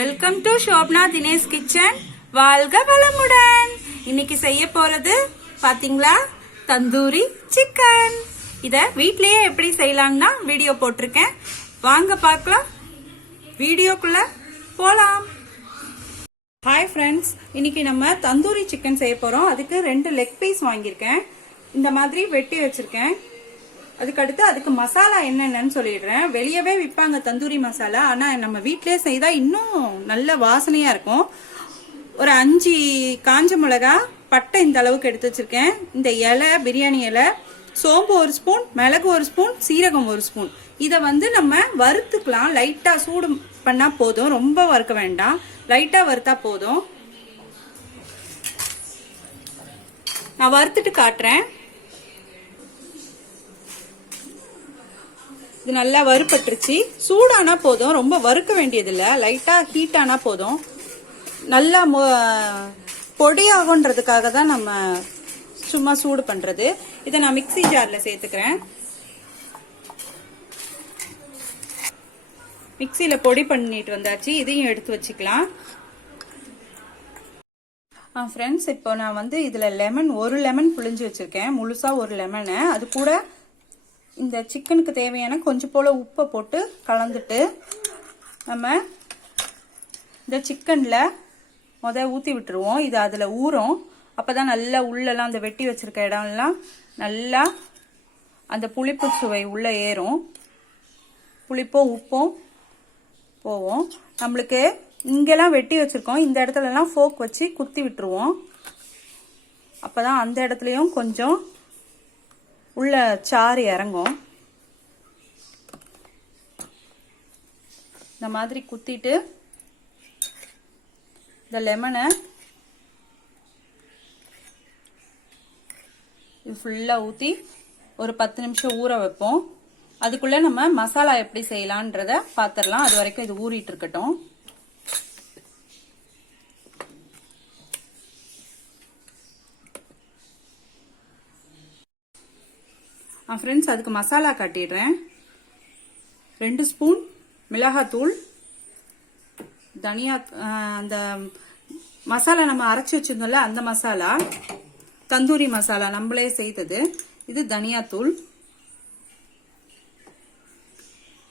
Welcome to Shobana Dinesh kitchen. வாழ்க வளமுடன். இன்னைக்கு செய்ய போறது பாத்தீங்களா, தந்தூரி சிக்கன். இத வீட்லயே எப்படி செய்யலாம்னா வீடியோ போட்டிருக்கேன், வாங்க பார்க்கலாம். வீடியோக்குள்ள போலாம். ஹாய் ஃப்ரெண்ட்ஸ், இன்னைக்கு நம்ம தந்தூரி சிக்கன் செய்ய போறோம். அதுக்கு 2 லெக் பீஸ் வாங்கியிருக்கேன், இந்த மாதிரி வெட்டி வச்சிருக்கேன். அதுக்கடுத்து அதுக்கு மசாலா என்னென்னு சொல்லிடுறேன். வெளியவே விற்பாங்க தந்தூரி மசாலா, ஆனா நம்ம வீட்டிலே செய்தா இன்னும் நல்ல வாசனையா இருக்கும். ஒரு 5 காஞ்ச மிளகா, பட்டை இந்த அளவுக்கு எடுத்து வச்சிருக்கேன். இந்த இலை, பிரியாணி இலை, சோம்பு 1 ஸ்பூன், மிளகு 1 ஸ்பூன், சீரகம் 1 ஸ்பூன். இதை நம்ம வறுத்துக்கலாம். லைட்டா சூடு பண்ணா போதும், ரொம்ப வறுக்க வேண்டாம், லைட்டா வறுத்தா போதும். நான் வறுத்துட்டு காட்டுறேன். இது நல்லா வறுபட்டுருச்சு. சூடானா போதும், ரொம்ப வறுக்க வேண்டியது இல்லை, லைட்டா ஹீட் ஆனா போதும். நல்லா பொடியாகுன்றதுக்காக தான் நம்ம சும்மா சூடு பண்றது. இதை நான் மிக்ஸி ஜார்ல சேர்த்துக்கிறேன். மிக்ஸியில பொடி பண்ணிட்டு வந்தாச்சு, இதையும் எடுத்து வச்சுக்கலாம். ஃப்ரெண்ட்ஸ், இப்போ நான் இதுல லெமன், 1 லெமன் புழிஞ்சு வச்சிருக்கேன், முழுசா 1 லெமனை. அது கூட இந்த சிக்கனுக்கு தேவையான கொஞ்சம் போல உப்பை போட்டு கலந்துட்டு நம்ம இந்த சிக்கன்ல ஊற்றி விட்டுருவோம். இது அதில் ஊறும். அப்போதான் நல்லா உள்ளெல்லாம் அந்த வெட்டி வச்சிருக்க இடம்லாம் நல்லா அந்த புளிப்பு சுவை உள்ள ஏறும், புளிப்பும் உப்பும் போவோம். நம்மளுக்கு இங்கெல்லாம் வெட்டி வச்சிருக்கோம், இந்த இடத்துலலாம் ஃபோக் வச்சு குத்தி விட்டுருவோம். அப்போதான் அந்த இடத்துலையும் கொஞ்சம் உள்ள சாறு இறங்கும். இந்த மாதிரி குத்திட்டு இந்த லெமனை இது ஃபுல்லா ஊத்தி ஒரு 10 நிமிஷம் ஊற வைப்போம். அதுக்குள்ள நம்ம மசாலா எப்படி செய்யலான்றத பாத்திரலாம். அது வரைக்கும் இது ஊறிட்டு இருக்கட்டும். ஃப்ரெண்ட்ஸ், அதுக்கு மசாலா காட்டிடுறேன். 2 ஸ்பூன் மிளகாத்தூள், தனியா, அந்த மசாலா நம்ம அரைச்சி வச்சிருந்தோம்ல அந்த மசாலா, தந்தூரி மசாலா நம்மளே செய்தது. இது தனியாத்தூள்,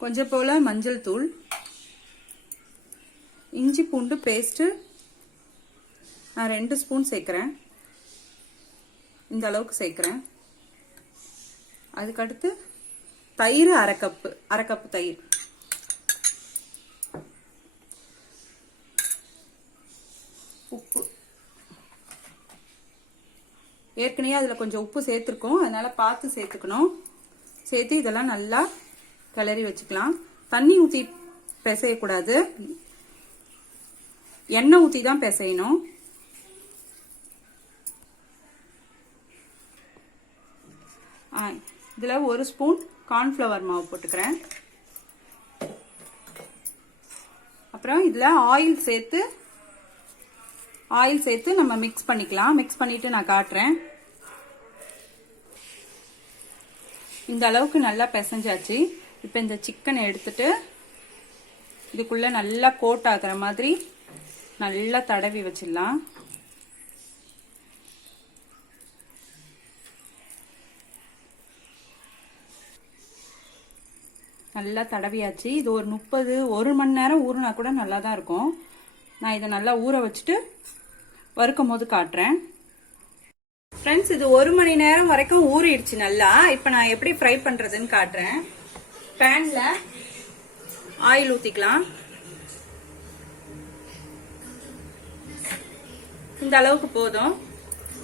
கொஞ்சம் போல மஞ்சள் தூள், இஞ்சி பூண்டு பேஸ்ட் நான் 2 ஸ்பூன் சேர்க்கிறேன், இந்த அளவுக்கு சேர்க்கிறேன். அதுக்கடுத்து தயிர், அரை கப்பு தயிர், உப்பு. ஏற்கனவே அதுல கொஞ்சம் உப்பு சேர்த்துருக்கோம், அதனால பார்த்து சேர்த்துக்கணும். சேர்த்து இதெல்லாம் நல்லா கிளறி வச்சுக்கலாம். தண்ணி ஊற்றி பிசையக்கூடாது, எண்ணெய் ஊற்றி தான் பிசையணும். இதுல 1 ஸ்பூன் கார்ன்ஃப்ளவர் மாவு போட்டுக்கிறேன். அப்புறம் இதுல ஆயில் சேர்த்து நம்ம மிக்ஸ் பண்ணிக்கலாம். மிக்ஸ் பண்ணிட்டு நான் காட்டுறேன். இந்த அளவுக்கு நல்லா பிசைஞ்சாச்சு. இப்ப இந்த சிக்கனை எடுத்துட்டு இதுக்குள்ள நல்லா கோட் ஆகுற மாதிரி நல்லா தடவி வச்சிடலாம். நல்லா தடவியாச்சு. இது ஒரு 1 மணி நேரம் ஊறினா கூட நல்லா தான் இருக்கும். நான் இதை நல்லா ஊற வச்சுட்டு வறுக்கும் போது காட்டுறேன். ஃப்ரெண்ட்ஸ், இது 1 மணி நேரம் வரைக்கும் ஊறிடுச்சு நல்லா. இப்போ நான் எப்படி ஃப்ரை பண்றதுன்னு காட்டுறேன். பேன்ல ஆயில் ஊத்திக்கலாம். இந்த அளவுக்கு போதும்.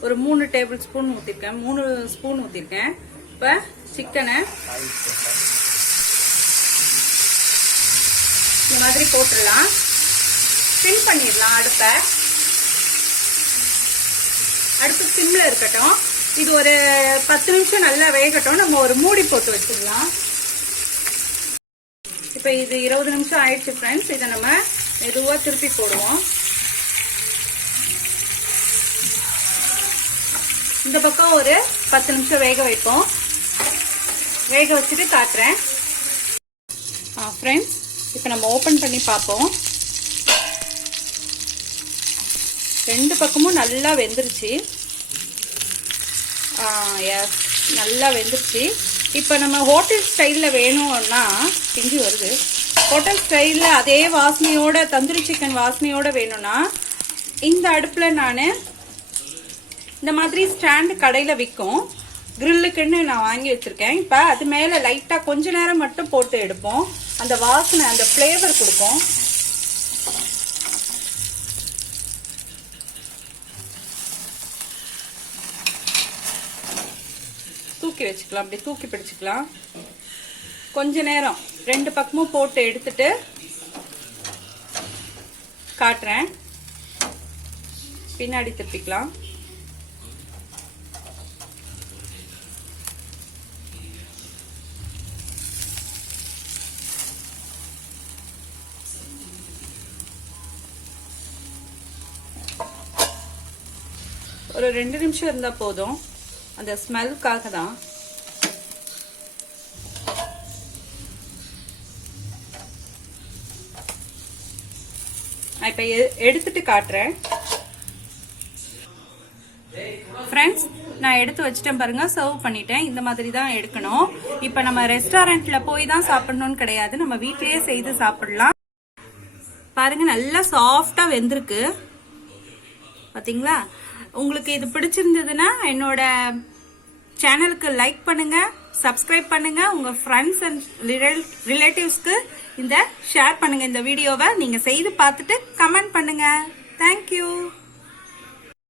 ஒரு 3 டேபிள் ஸ்பூன் ஊத்திருக்கேன், 3 ஸ்பூன் ஊத்திருக்கேன். இப்ப சிக்கனை இந்த மாதிரி போட்டுடலாம். சிம் பண்ணிடலாம். அடுப்பு சிம்ல இருக்கட்டும். இது ஒரு 10 நிமிஷம் நல்லா வேகட்டும். நம்ம ஒரு மூடி போட்டு வச்சிடலாம். இப்ப இது 20 நிமிஷம் ஆயிடுச்சு ஃப்ரெண்ட்ஸ். இதை நம்ம மெதுவா திருப்பி போடுவோம். இந்த பக்கம் ஒரு 10 நிமிஷம் வேக வைப்போம். வேக வச்சுட்டு காட்டுறேன். ஃப்ரெண்ட்ஸ், இப்போ நம்ம ஓபன் பண்ணி பார்ப்போம். ரெண்டு பக்கமும் நல்லா வெந்துருச்சு. எஸ், நல்லா வெந்துருச்சு. இப்போ நம்ம ஹோட்டல் ஸ்டைலில் வேணும்னா பிஞ்சு வருது. ஹோட்டல் ஸ்டைலில் அதே வாசனையோட, தந்தூரி சிக்கன் வாசனையோட வேணும்னா இந்த அடுப்பில் நான் இந்த மாதிரி ஸ்டாண்டு கடையில் விற்கும், கிரில்லுக்குன்னு நான் வாங்கி வச்சுருக்கேன். இப்போ அது மேலே லைட்டாக கொஞ்ச நேரம் மட்டும் போட்டு எடுப்போம். அந்த வாசனை, அந்த ஃப்ளேவர் கொடுக்கும். தூக்கி வச்சுக்கலாம், அப்படி தூக்கி பிடிச்சிக்கலாம். கொஞ்ச நேரம் ரெண்டு பக்கமும் போட்டு எடுத்துட்டு காட்டுறேன். பின்னாடி திருப்பிக்கலாம். ஒரு 2 நிமிஷம் இருந்தா போதும், அந்த ஸ்மெல்லுக்காக தான். இப்ப எடுத்துட்டு காட்டுறேன். ஃப்ரெண்ட்ஸ், நான் எடுத்து வச்சிட்டேன் பாருங்க, சர்வ் பண்ணிட்டேன். இந்த மாதிரி தான் எடுக்கணும். இப்ப நம்ம ரெஸ்டாரண்ட்ல போய் தான் சாப்பிடணும்னு கிடையாது, நம்ம வீட்லயே செய்து சாப்பிடலாம். பாருங்க, நல்லா சாஃப்டா வெந்திருக்கு பாத்தீங்களா? உங்களுக்கு இது பிடிச்சிருந்ததுன்னா என்னோட சேனலுக்கு லைக் பண்ணுங்க, சப்ஸ்கிரைப் பண்ணுங்க, உங்க ஃப்ரெண்ட்ஸ் அண்ட் ரிலேட்டிவ்ஸ்க்கு இந்த ஷேர் பண்ணுங்க. இந்த வீடியோவை நீங்க செய்து பார்த்துட்டு கமெண்ட் பண்ணுங்க. தேங்க்யூ.